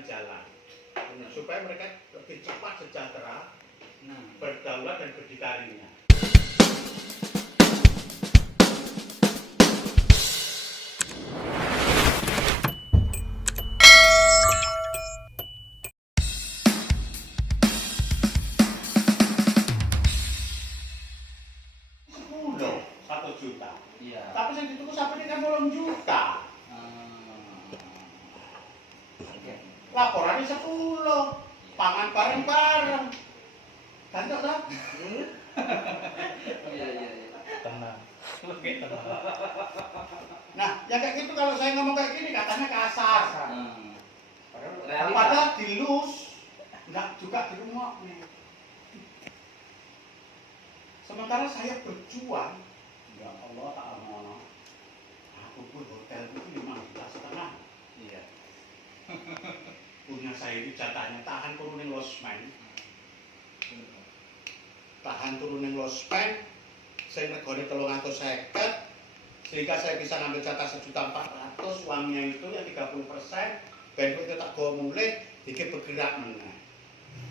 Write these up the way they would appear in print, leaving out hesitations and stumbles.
memberikan jalan supaya mereka lebih cepat sejahtera, berdaulat dan berdikarinya. Juta. Iya. Tapi saya dituku sampai kan 8 juta. Laporannya 10. Pangan bareng-bareng. Gantuk tak? Iya. Tenang. Nah, yang kayak gitu kalau saya ngomong kayak gini katanya kasar. Padahal dilus, enggak juga di rumah nih. Sementara saya berjuang. Ya Allah ta'ala, aku pun hotel itu 5,5 juta. Iya. Punya saya ini jatahnya tahan turunin losmen. Tahan turunin losmen, saya regone 350, sehingga saya bisa ngambil jatah 1.400.000, uangnya itu ya 30%, ben itu tak gawa mulih, iki bergerak meneh.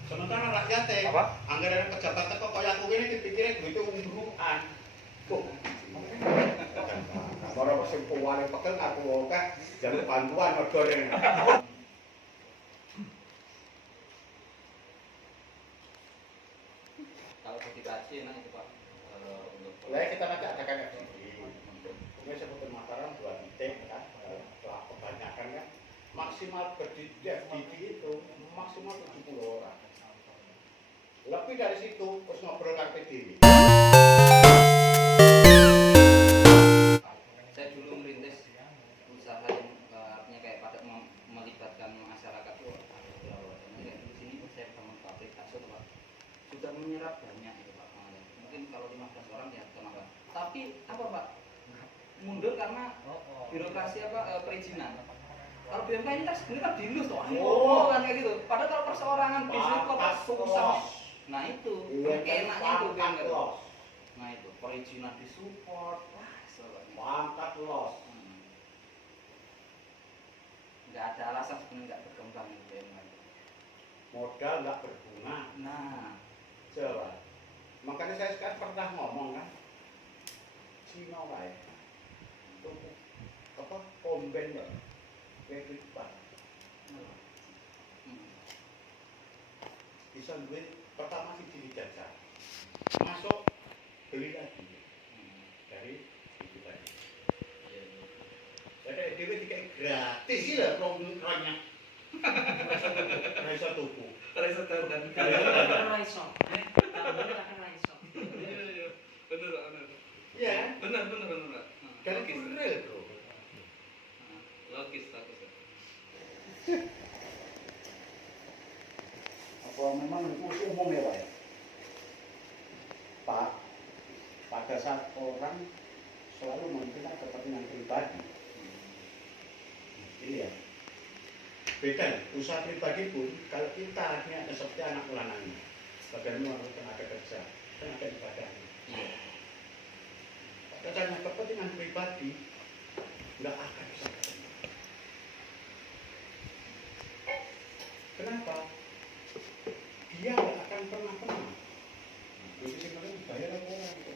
Sementara rakyatnya, anggaran pejabat teko kaya aku ini dipikirnya duitnya umbrukan. Orang sing puwane pekel aku akeh jaluk bantuan mergo rene. Kalau dikaji enak itu Pak. Lah kita nanti adakan FGD. Mungkin sebetulnya Mataram 2 titik kan. Setelah kebanyakan kan maksimal berdiri FGD itu maksimal 70 orang. Lebih dari situ terus ngobrol karpe diri. Saya dulu merintis usaha yang artinya kayak pada melibatkan masyarakat tuh kayak di sini saya bangun pabrik bakso Pak. Sudah menyerap banyak itu Pak. Mungkin kalau 15 orang ya kenapa? Tapi apa Pak? Mundur karena birokrasi perizinan. Kalau BMK ini kan sebenarnya kan dilus tuh, kan kayak gitu. Padahal kalau perseorangan bisnis kok susah. Nah itu, enaknya itu BMK. Nah itu, perizinan disupport. Mantap los. Nggak ada alasan sebenarnya nggak berkembang itu BMK. Modal nggak berbunga. Nah, coba. Makanya saya sekarang pernah ngomong kan, Cina wae, itu apa komben ya, kredit bank, bisa duit pertama sih dijajah, masuk beli lagi dari itu tadi. Jadi DW dikai gratis sih lah ronya. Raiso tuku. Raiso dan Raiso. Iya. Benar. Kan real bro. Logis takut. Apa memang itu umum ya Pak ya? Pak, pada saat orang selalu memikirkan kepentingan pribadi. Ini ya. Beda, usaha pribadi pun kalau kita ini ada seperti anak ulangannya, bagaimana harus tenaga kerja, tenaga ibadahnya. Pada saat kepentingan pribadi, nggak akan bisa ketemu. Kenapa? Dia nggak akan pernah tenang. Jadi sebenarnya dibayar apa orang itu?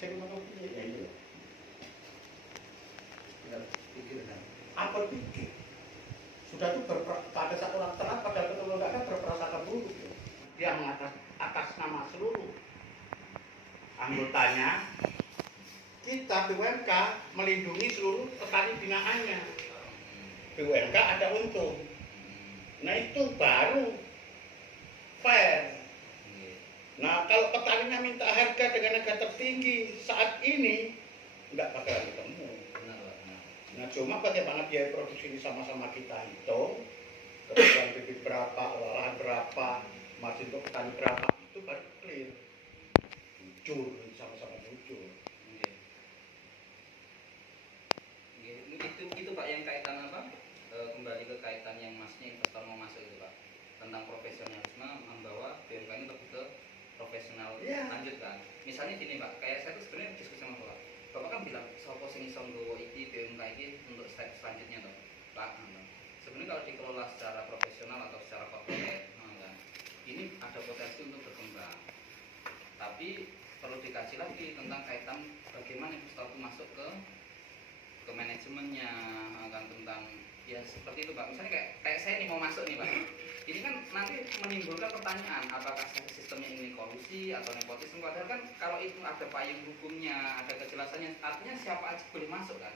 Saya mana piye, ya itu. Pikirkan. Apa pikir? Sudah itu pada saat orang terang, pada betul nggak ada berprasangka buruk. Dia atas nama seluruh anggotanya, kita BUMK melindungi seluruh petani binaannya. BUMK ada untung. Nah itu baru fair. Nah kalau petaninya minta harga dengan harga tertinggi saat ini, nggak bakal ketemu. Nah cuma bagaimana biaya produksi ini sama-sama kita hitung, kebutuhan bibit berapa, lahan berapa, margin untuk petani berapa, itu baru clear. Jujur, sama-sama jujur. Itu Pak yang kaitan apa? Kembali ke kaitan yang masnya investor mau masuk itu Pak, tentang profesionalisme membawa BMK ini lebih ke profesional lanjut kan. Misalnya gini Pak, kayak saya tuh sebenarnya diskusi sama Bapak kan bilang sopo sing iso nggowo iki BMK iki untuk step selanjutnya toh Pak. Sebenarnya kalau di secara profesional atau secara korporat, kan. Ini ada potensi untuk berkembang. Tapi perlu dikaji lagi tentang kaitan bagaimana investor itu masuk ke manajemennya, kan, tentang ya seperti itu Pak. Misalnya kayak saya nih mau masuk nih Pak. Ini kan nanti menimbulkan pertanyaan apakah sistemnya ini kolusi atau nepotisme. Padahal kan kalau itu ada payung hukumnya, ada kejelasannya, artinya siapa aja boleh masuk kan.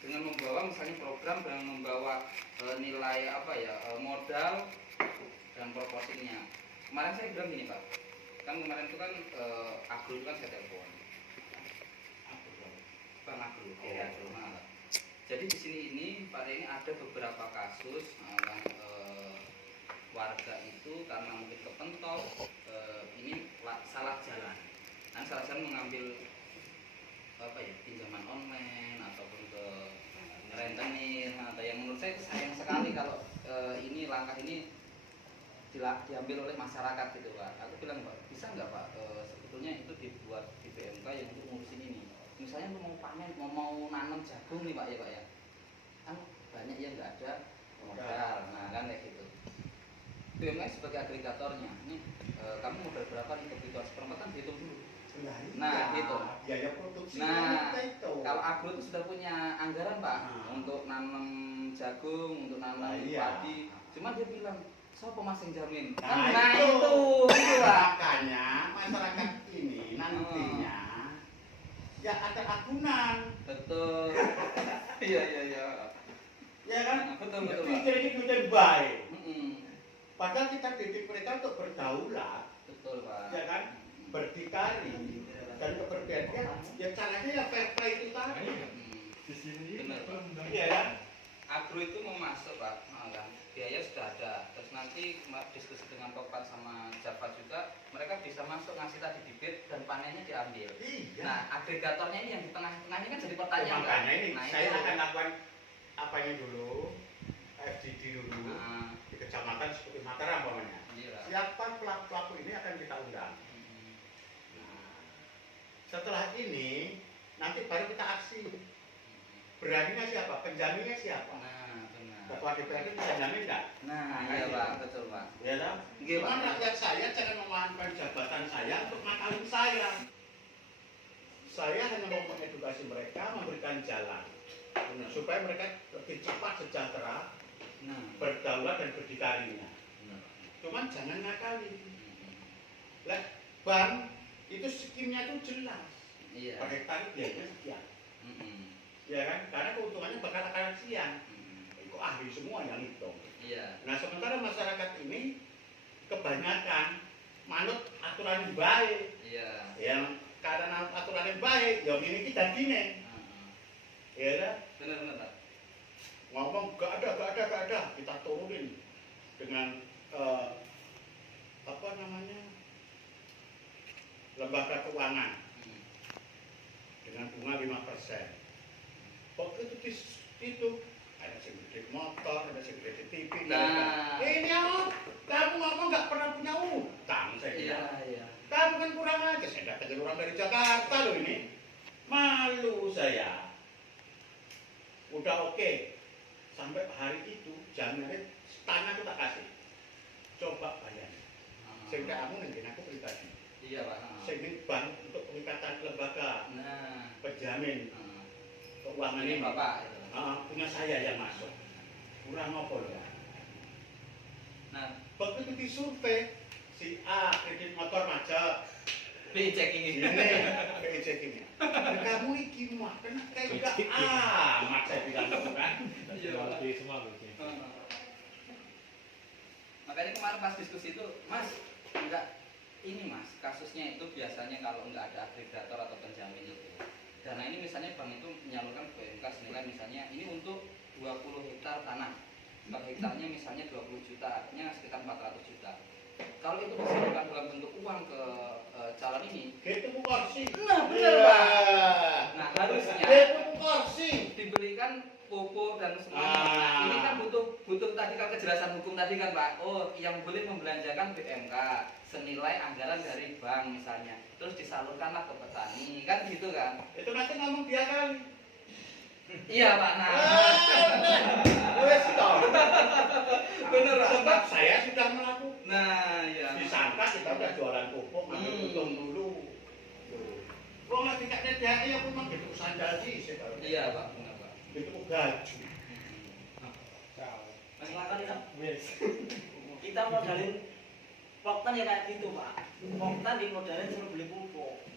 Dengan membawa misalnya program dengan membawa nilai apa ya, modal dan proporsinya. Kemarin saya bilang gini Pak, kan kemarin itu kan Agro itu kan saya telepon, Bang Agro, Agro. Nah, jadi di sini ini pada ini ada beberapa kasus kan, warga itu karena mungkin kepentok ini salah jalan, kan salah jalan mengambil apa ya, pinjaman online ataupun ke rentenir atau yang menurut saya sayang sekali kalau ini langkah ini diambil oleh masyarakat gitu Pak. Aku bilang Pak, bisa nggak Pak sebetulnya itu dibuat di BMK yang untuk ngurusin ini. Misalnya mau panen, mau nanam jagung nih Pak ya Pak ya, kan banyak yang nggak ada modal, nah kan kayak gitu. BMK sebagai agregatornya, ini kamu modal berapa nih kebutuhan seperempat kan dihitung dulu. Nah, gitu. Biaya produksi. Nah, kalau Agro itu sudah punya anggaran Pak untuk nanam jagung, untuk nanam padi. Cuma dia bilang, siapa mas yang jamin? Nah, itu makanya masyarakat ini nantinya ya ada agunan. Betul. Iya. Ya kan? Betul Pak. Jadi itu baik. Padahal kita didik mereka untuk berdaulat. Betul Pak. Ya kan? Berdikari dan keberdiannya ya caranya ya fair play itu tadi. Di sini Iya kan? Agro itu mau masuk Pak, kan? Biaya sudah ada. Terus nanti diskusi dengan Topan sama Java juga, mereka bisa masuk ngasih tadi bibit dan panennya diambil. Iya. Nah, agregatornya ini yang di tengah-tengahnya kan jadi pertanyaan. Makanya ini nah, saya itu akan lakukan apanya dulu, FGD dulu di kecamatan seperti Mataram umpamanya. Iya. Siapa pelaku ini akan kita undang. Setelah ini, nanti baru kita aksi. Beraninya siapa? Penjaminnya siapa? Nah, benar. Ketua DPRD bisa jamin nggak? Nah, iya Pak, betul Pak. Ya kan? Cuman rakyat saya jangan memanfaatkan jabatan saya untuk ngakalin saya. Saya hanya mau mengedukasi mereka, memberikan jalan. Supaya mereka lebih cepat sejahtera, berdaulat dan berdikarinya. Cuman jangan ngakalin. Lah, bank itu skimnya itu jelas. Iya. Per hektar biayanya sekian. Ya kan? Karena keuntungannya bakal akan siang. Kok ahli semua yang hitung. Iya. Nah sementara masyarakat ini kebanyakan manut aturan yang baik. Iya. Yang karena aturan yang baik, yang ini kita gini. Ya kan? Benar Pak. Ngomong gak ada, kita turunin dengan apa namanya? Lembaga keuangan dengan bunga 5%. Begitu itu ada segede motor, ada segede TV. Nah, ini apa? Kamu ngomong nggak pernah punya utang saya bilang. Iya. Kamu kan kurang aja. Saya datang orang dari Jakarta loh ini. Malu saya. Udah oke. Sampai hari itu jaminannya tanah aku tak kasih. Coba bayar. Saya udah amun dengan aku pribadi. Iya Pak. Segmen bank untuk pengikatan lembaga penjamin keuangan ini Bapak punya saya yang masuk kurang apa ya. Nah, begitu disurvei si A kredit motor macet B checking ini B checking kamu iki mah kena kayak gak amat saya bilang gitu kan. Iya semua makanya kemarin pas diskusi itu Mas enggak ini Mas, kasusnya itu biasanya kalau nggak ada agregator atau penjamin itu dana ini misalnya bank itu menyalurkan ke BMK senilai misalnya ini untuk 20 hektar tanah per hektarnya misalnya 20 juta artinya sekitar 400 juta kalau itu disalurkan dalam bentuk uang ke calon ini gitu kursi nah benar Pak nah harusnya gitu kursi dibelikan pupuk dan semuanya ini kan butuh tadi kan kejelasan hukum tadi kan Pak oh yang boleh membelanjakan BMK senilai anggaran dari bank misalnya terus disalurkanlah ke petani kan gitu kan itu nanti ngomong dia kali iya Pak nah wes toh nyediain aku mah gitu sandal sih sekarang. Iya Pak, benar Pak. Gitu baju. Silakan kita. Kita modalin poktan ya kayak gitu Pak. Poktan dimodalin suruh beli pupuk.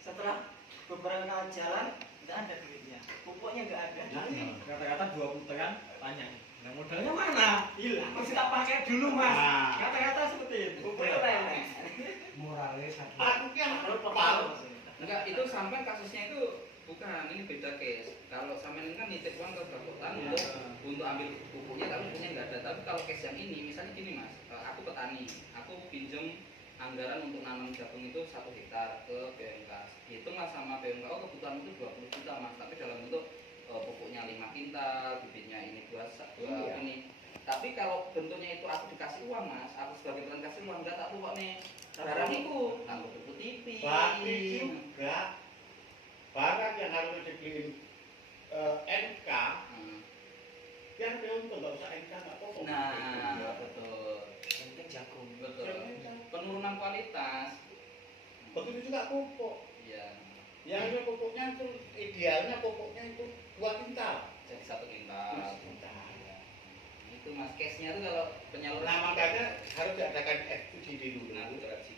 Setelah beberapa kali jalan nggak ada duitnya, pupuknya nggak ada. Nah, ini. Kata-kata 20 tekan tanya. Nah modalnya mana? Hilang. Masih tak pakai dulu mas. Nah. Kata-kata seperti itu. Pupuknya nenek. Moralis. Aku kan Kalau kepala. poktan Enggak, itu sampai kasusnya itu bukan, ini beda case. Kalau sampai ini kan nitip uang ke Bakotan untuk ambil pupuknya, tapi pupuknya nggak ada. Tapi kalau case yang ini, misalnya gini mas, aku petani, aku pinjem anggaran untuk nanam jagung itu 1 hektar ke BMK. Hitung lah sama BMK, oh kebutuhan itu 20 juta mas, tapi dalam bentuk pupuknya 5 kintal, bibitnya ini dua Iya. ini. Tapi kalau bentuknya itu aku dikasih uang mas, aku sebagai petani kasih uang, nggak tak lupa nih barang itu, aku tutup TV. Tapi juga barang yang harus dibeliin NK, biar dia untung nggak usah NK nggak apa-apa. Nah, betul. penting jagung. Betul. Penurunan kualitas. Begitu juga pupuk. Iya. Yang pupuknya itu idealnya pupuknya itu 2 kintal. Jadi 1 kintal. 1 kintal. Iya. Itu mas case-nya tuh kalau penyaluran. Nah makanya harus diadakan FGD dulu, Nah, interaksi.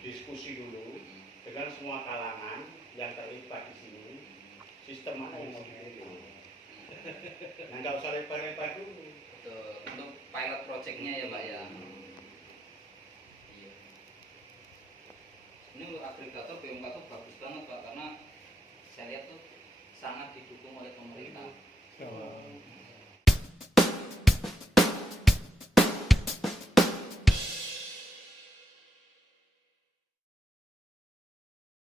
diskusi dulu dengan semua kalangan yang terlibat di sini. Sistem mana yang mau dipilih? Nah nggak usah lebar-lebar dulu. Betul. Untuk pilot project-nya ya Pak ya. Iya. Ini untuk agregator BMK tuh bagus banget Pak, karena saya lihat tuh sangat didukung oleh pemerintah.